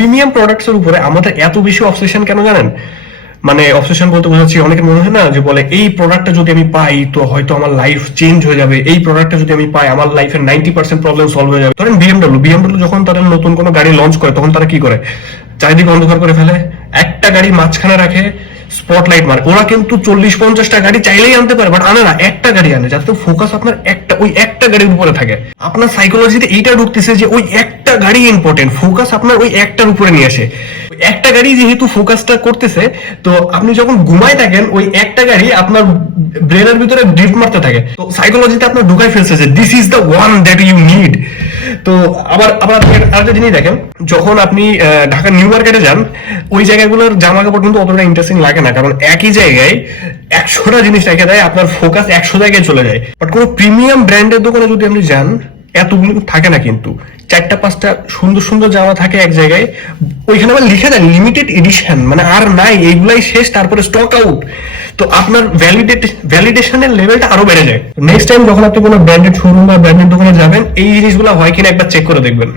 Premium products এর উপরে আমাদের এত বেশি অবসেশন কেন জানেন? মানে অবসেশন বলতে বোঝাচ্ছি, অনেকের মনে হয় না যে বলে এই প্রোডাক্টটা যদি আমি পাই তো হয়তো আমার লাইফ চেঞ্জ হয়ে যাবে, এই প্রোডাক্টটা যদি আমি পাই আমার লাইফের 90% প্রবলেম সলভ হয়ে যাবে। ধরেন বিএমডব্লিউ যখন তারা নতুন কোনো গাড়ি লঞ্চ করে তখন তারা কি করে, চারিদিকে অন্ধকার করে ফেলে, একটা গাড়ি মাঝখানে রাখে, স্পটলাইট মারে। ওরা কিন্তু 40-50টা গাড়ি চাইলেই আনতে পারে, বাট আনে না, একটা গাড়ি আনে, যাতে ফোকাস আপনার একটা, ওই একটা গাড়ির উপরে থাকে। আপনার সাইকোলজিতে এইটা ঢুকতেছে যে ওই একটা গাড়ি ইম্পর্টেন্ট, ফোকাস আপনার ওই একটার উপরে নিয়ে আসে। একটা গাড়ি যেহেতু ফোকাসটা করতেছে, তো আপনি যখন ঘুমায় থাকেন ওই একটা গাড়ি আপনার ব্রেনের ভিতরে ড্রিফট মারতে থাকে, তো সাইকোলজিতে আপনার ঢুকাই ফেলছে যে this is the one that you need. তো আবার আবার আপনি আরেকটা জিনিস দেখেন, যখন আপনি ঢাকা নিউ মার্কেটে যান, ওই জায়গাগুলোর জামা কাপড় কিন্তু অতটা ইন্টারেস্টিং লাগে না, কারণ একই জায়গায় 100টা জিনিস রেখে দেয়, আপনার ফোকাস 100 জায়গায় চলে যায়। বাট কোনো প্রিমিয়াম ব্র্যান্ডের দোকানে যদি আপনি যান, এতগুলো থাকে না, কিন্তু 4-5টা সুন্দর সুন্দর জামা থাকে এক জায়গায়, ওইখানে আবার লিখে দেয় লিমিটেড এডিশন, মানে আর নাই, এইগুলাই শেষ, তারপরে স্টক আউট। তো আপনার ভ্যালিডেশনের লেভেলটা আরো বেড়ে যায়। নেক্সট টাইম যখন আপনি কোনো ব্র্যান্ডেড শোরুম বা ব্র্যান্ডেড দোকানে যাবেন, এই জিনিসগুলো হয় কিনা একবার চেক করে দেখবেন।